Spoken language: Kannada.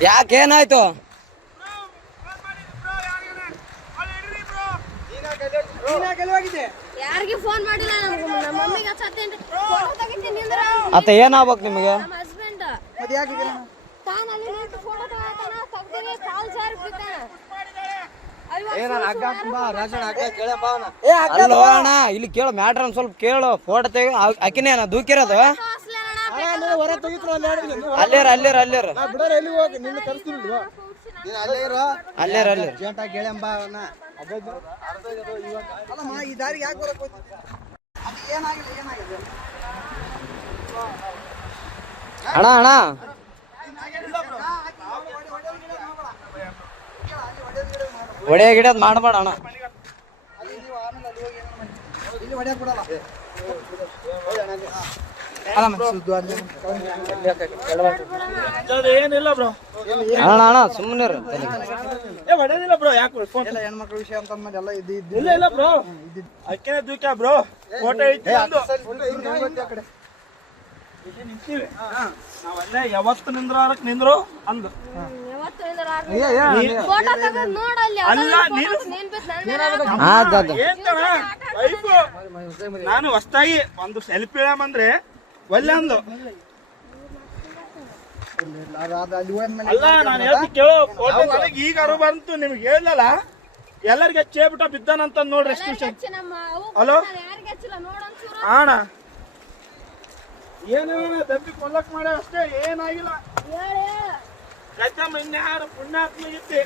ಯಾಕೆ ಏನಾಯ್ತು ಯಾರಿಗೆ ಫೋನ್ ಮಾಡಿಲ್ಲ ನಮ್ಗೆ? ನಮ್ಮ ಮಮ್ಮಿಗೆ ಹಚ್ಚತ್ತೇನ್ರಿ ಫೋಟೋ ತೆಗಿತೀನಿ ನಿಂದ್ರ ಅತ್ತ ಏನಾಗ್ಬೇಕು ನಿಮಗೆ? ನಮ್ಮ ಹಸ್ಬೆಂಡ್ ತಾನು ಅಲ್ಲಿ ನಿಂತು ಫೋಟೋ ತಗೋತಾನ ತೆಗ್ದಿರಿ ಕಾಲ್ ಜಾರಿ ಬಿದ್ದಾನ ಅಲ್ಲೋ ಅಣ್ಣ ಇಲ್ಲಿ ಕೇಳು ಮ್ಯಾಟ್ರ್ ಒಂದ್ ಸ್ವಲ್ಪ ಕೇಳು ಫೋಟೋ ತೆಗಿ ಅಲ್ಲೇರ ಅಲ್ಲೇರ ಅಲ್ಲೇರ. ಅಲ್ಲೇರ ಅಲ್ಲೇರ ಈ ದಾರಿಗೆ ಯಾಕೆ ಬರಕ್ ಹೋಯ್ತು? ಅದು ಏನಾಗಿಲ್ಲ ಏನಾಗಿದೆ? ಅಣ್ಣ ಅಣ್ಣ. ಹೊಡೆಯ ಗಿಡದ್ ಮಾಡಬೇಡ ಅಣ್ಣ. ಇಲ್ಲಿ ಬಿಡಲ್ಲ. ಏನಿಲ್ಲ ಬ್ರೋ. ಅಣ್ಣ ಅಣ್ಣ ಸುಮ್ಮನೆ ಏ ಹೊಡೆದಿಲ್ಲ ಬ್ರೋ ಯಾಕೆ ಫೋನ್? ಎಲ್ಲ ಹೆಣ್ಮಕ್ಳ ವಿಷಯ ಅಂತ ಅಂದ್ಮೇಲೆ ಎಲ್ಲ ಇದು ಇದು ಇಲ್ಲ ಇಲ್ಲ ಬ್ರೋ. ಅಕ್ಕೇನೆ ಬ್ರೋ ಫೋಟೋ ಐತಿ ನಾವಲ್ಲೇ ಯಾವತ್ತು ನಿಂದ್ರಾರಕ್ ನಿಂದ್ರು ಅಂದು. ಯಾವತ್ತೂ ಇಲ್ಲ ಫೋಟೋ ತೆಗೆದು ನೋಡಲ್ಲಿ ಅಲ್ಲ, ನೀನು- ಹೊಸ್ತಾಗಿ ಒಂದು ಸೆಲ್ಫಿ ಇಳಮಂದ್ರೆ ಒಲ್ಲೆ ಅಂದು ಅದು ಅದು ಅಲ್ಲಿ ನಾನು ಹೇಳ್ತಿ ಕೇಳೋ ಫೋಟೋ ನನಗೆ ಈಗ ಅರು ಬಂತು ನಿಮ್ಗೆ ಹೇಳಲ್ಲ ಎಲ್ಲರಿಗೆ ಚೇಬಿಟ ಬಿದ್ದಾನಂತ ನೋಡ್ರಿ ಎಷ್ಟು ವಿಷಯ ಹಲೋ? ಆಣ. ಏನು ನೋಡೊಂಚೂರು ಅಣ್ಣ ಏನೇನ ದಬ್ಬಿ ಕೊಲ್ಲಕ್ ಮಾಡ್ಯಾವ ಅಷ್ಟೇ ಏನಾಗಿಲ್ಲ. ಹೇಳಿ. ಇನ್ಯಾರು ಪುಣ್ಯಾತ್ಮ ಪುಣ್ಯಾತ್ಮಗಿತ್ತಿ